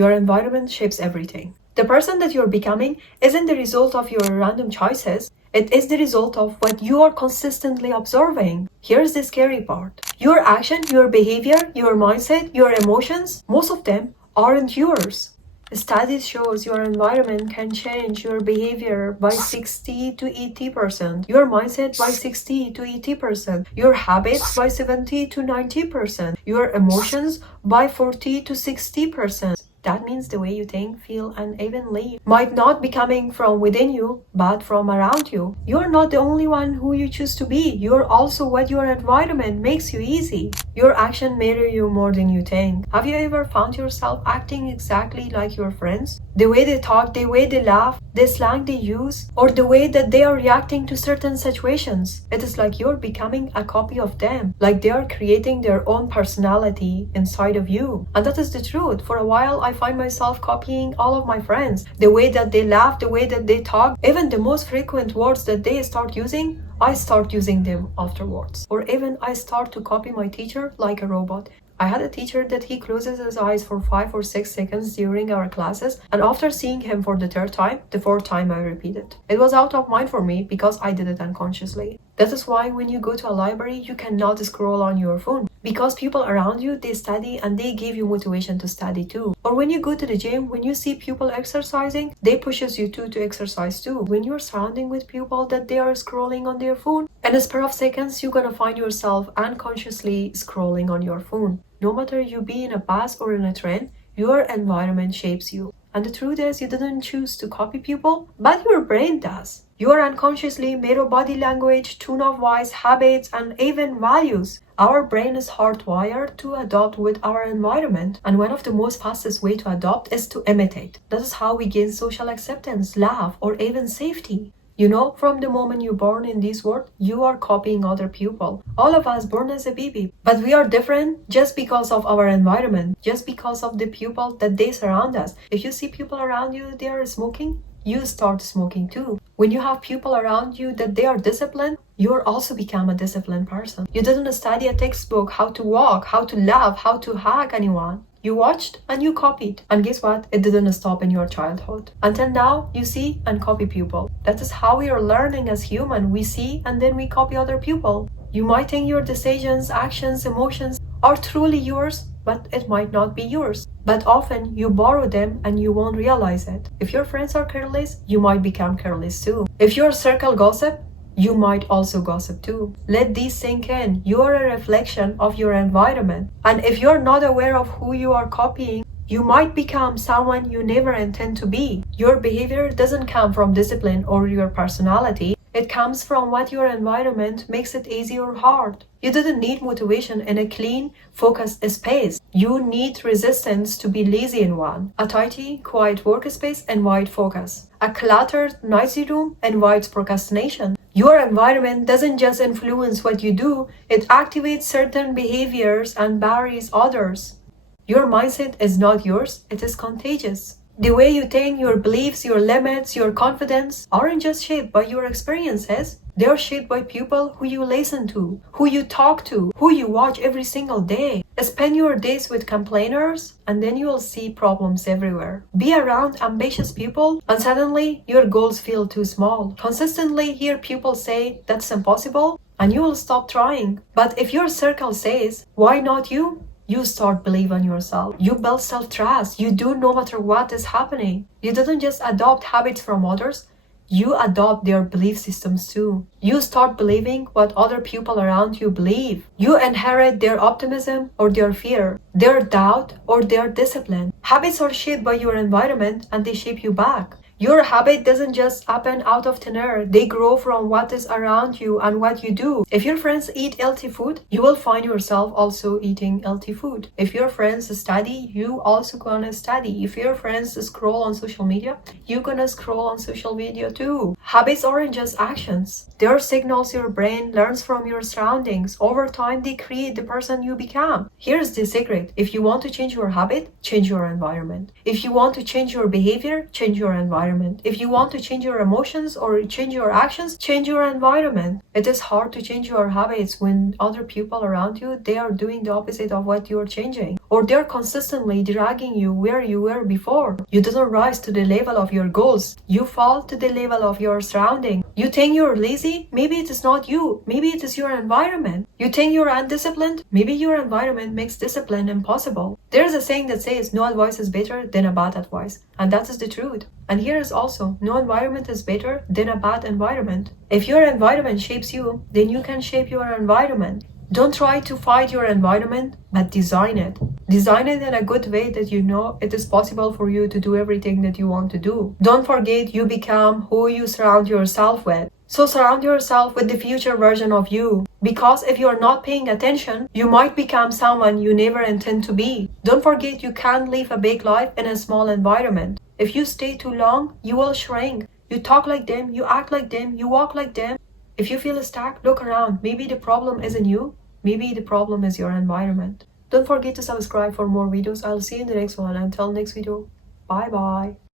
Your environment shapes everything. The person that you're becoming isn't the result of your random choices. It is the result of what you are consistently observing. Here's the scary part. Your action, your behavior, your mindset, your emotions, most of them aren't yours. Studies shows your environment can change your behavior by 60 to 80%, your mindset by 60 to 80%, your habits by 70 to 90%, your emotions by 40 to 60%. That means the way you think, feel, and even live might not be coming from within you, but from around you. You're not the only one who you choose to be. You're also what your environment makes you easy. Your action matter you more than you think. Have you ever found yourself acting exactly like your friends? The way they talk, the way they laugh, the slang they use, or the way that they are reacting to certain situations. It is like you're becoming a copy of them, like they are creating their own personality inside of you. And that is the truth. For a while, I find myself copying all of my friends. The way that they laugh, the way that they talk, even the most frequent words that they start using, I start using them afterwards. Or even I start to copy my teacher like a robot. I had a teacher that he closes his eyes for 5 or 6 seconds during our classes, and after seeing him for the third time, the fourth time I repeated. It was out of mind for me because I did it unconsciously. That is why when you go to a library, you cannot scroll on your phone. Because people around you, they study and they give you motivation to study too. Or when you go to the gym, when you see people exercising, they pushes you to exercise too. When you're surrounding with people that they are scrolling on their phone, in a spur of seconds, you're gonna find yourself unconsciously scrolling on your phone. No matter you be in a bus or in a train, your environment shapes you. And the truth is, you didn't choose to copy people, but your brain does. You are unconsciously made of body language, tone of voice, habits, and even values. Our brain is hardwired to adopt with our environment, and one of the most fastest way to adopt is to imitate. That is how we gain social acceptance, love, or even safety. You know, from the moment you're born in this world, you are copying other people. All of us born as a baby, but we are different just because of our environment, just because of the people that they surround us. If you see people around you, they are smoking, you start smoking too. When you have people around you that they are disciplined, you also become a disciplined person. You didn't study a textbook how to walk, how to laugh, how to hug anyone. You watched and you copied. And guess what? It didn't stop in your childhood. Until now, you see and copy people. That is how we are learning as human. We see and then we copy other people. You might think your decisions, actions, emotions are truly yours, but it might not be yours. But often you borrow them and you won't realize it. If your friends are careless, you might become careless too. If your circle gossip, you might also gossip too. Let these sink in. You are a reflection of your environment. And if you're not aware of who you are copying, you might become someone you never intend to be. Your behavior doesn't come from discipline or your personality. It comes from what your environment makes it easy or hard. You didn't need motivation in a clean, focused space. You need resistance to be lazy in one. A tidy, quiet workspace invites focus. A cluttered, noisy room invites procrastination. Your environment doesn't just influence what you do, it activates certain behaviors and buries others. Your mindset is not yours, it is contagious. The way you think, your beliefs, your limits, your confidence aren't just shaped by your experiences. They are shaped by people who you listen to, who you talk to, who you watch every single day. Spend your days with complainers and then you will see problems everywhere. Be around ambitious people and suddenly your goals feel too small. Consistently hear people say that's impossible and you will stop trying. But if your circle says, why not you? You start believing yourself. You build self-trust. You do no matter what is happening. You didn't just adopt habits from others. You adopt their belief systems too. You start believing what other people around you believe. You inherit their optimism or their fear, their doubt or their discipline. Habits are shaped by your environment and they shape you back. Your habit doesn't just happen out of thin air. They grow from what is around you and what you do. If your friends eat healthy food, you will find yourself also eating healthy food. If your friends study, you also gonna study. If your friends scroll on social media, you gonna scroll on social media too. Habits aren't just actions. They are signals your brain learns from your surroundings. Over time, they create the person you become. Here's the secret. If you want to change your habit, change your environment. If you want to change your behavior, change your environment. environment. If you want to change your emotions or change your actions, change your environment. It is hard to change your habits when other people around you, they are doing the opposite of what you're changing. Or they're consistently dragging you where you were before. You didn't rise to the level of your goals. You fall to the level of your surrounding. You think you're lazy? Maybe it is not you. Maybe it is your environment. You think you're undisciplined? Maybe your environment makes discipline impossible. There's a saying that says no advice is better than a bad advice. And that is the truth. And here is also, no environment is better than a bad environment. If your environment shapes you, then you can shape your environment. Don't try to fight your environment, but design it. Design it in a good way that you know it is possible for you to do everything that you want to do. Don't forget you become who you surround yourself with. So surround yourself with the future version of you. Because if you're not paying attention, you might become someone you never intend to be. Don't forget you can't live a big life in a small environment. If you stay too long, you will shrink. You talk like them, you act like them, you walk like them. If you feel stuck, look around. Maybe the problem isn't you. Maybe the problem is your environment. Don't forget to subscribe for more videos. I'll see you in the next one. Until next video, bye bye.